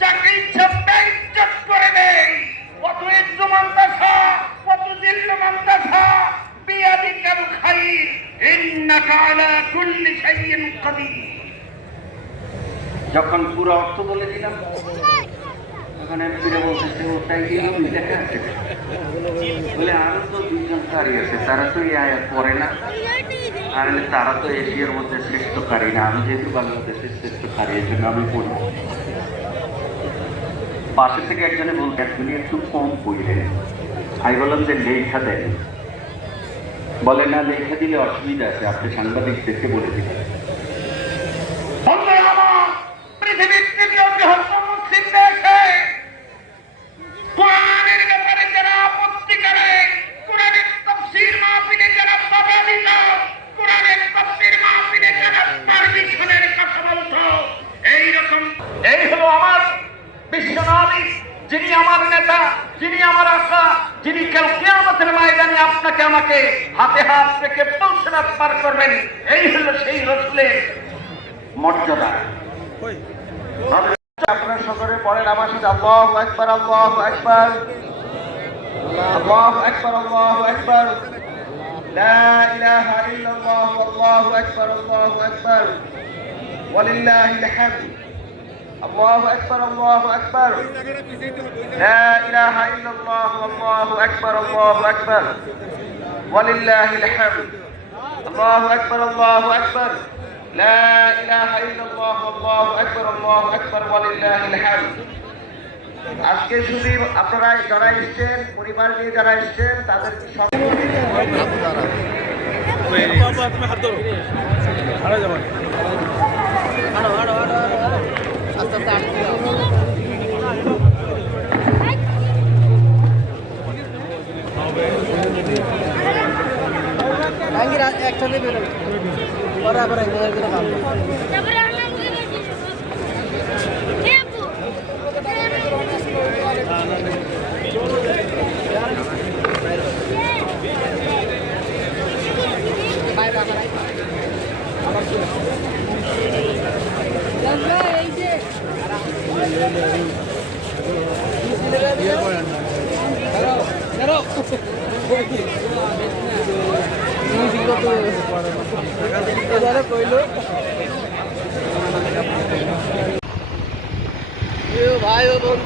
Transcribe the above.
যাকে ইচ্ছা বেইজ্জত করে দেয়। কত ইজ্জু মান্তাসা, কত জিল্লু মান্তাসা। বিয়াদিকাল খাইর ইন্নাকা আলা কুল্লি শাইইন কাদির। যখন পুরো অর্থ বলে দিলাম, তখন এমপিরা বলতেছে ওটাই বলে আরও তো দুইজন কারি আছে, তারা তো এই পড়ে না। আর তারা তো এশিয়ার মধ্যে শ্রেষ্ঠ কারি না। আমি যেহেতু বাংলাদেশের শ্রেষ্ঠ কারি এই জন্য আমি পড়ি। পাশে থেকে একজনে বলতে, তুমি একটু কম পড়লে আমি বললাম যে, লেখা দেন বলে, না, লেখা দিলে অসুবিধা আছে, আপনি সাংবাদিক দেখে বলে দিবেন। নেতা যিনি আমার আশা যিনি কাল কিয়ামতের ময়দানে আপনাকে আমাকে হাতে হাত রেখে পৌঁছাত পার করবেন এই হলো সেই রসুলের মর্যাদা। আপনারা সকলে পড়েন আমার সাথে আল্লাহু আকবার আল্লাহু আকবার। আল্লাহু আকবার আল্লাহু আল্লাহু আকবার ওয়ালিল্লাহিল হামদ আল্লাহু আকবার আল্লাহু আকবার লা ইলাহা ইল্লাল্লাহ আল্লাহু আকবার আল্লাহু আকবার ওয়ালিল্লাহিল হামদ আল্লাহু আকবার আল্লাহু আকবার لا إله إلا الله والله أكبر الله أكبر ولله الحمد আজকে শুধু আপনারা যারা এসছেন পরিবার নিয়ে যারা এসছেন তাদের সব বাবা তুমি হাত ধরো হারা যাবে একসাথে বেরোবে পরে আবার এক জায়গায় করে কাম তারপরে আমরা মুখে বসি কে আপু এই যে কইলো ভাই ও বন্ধু।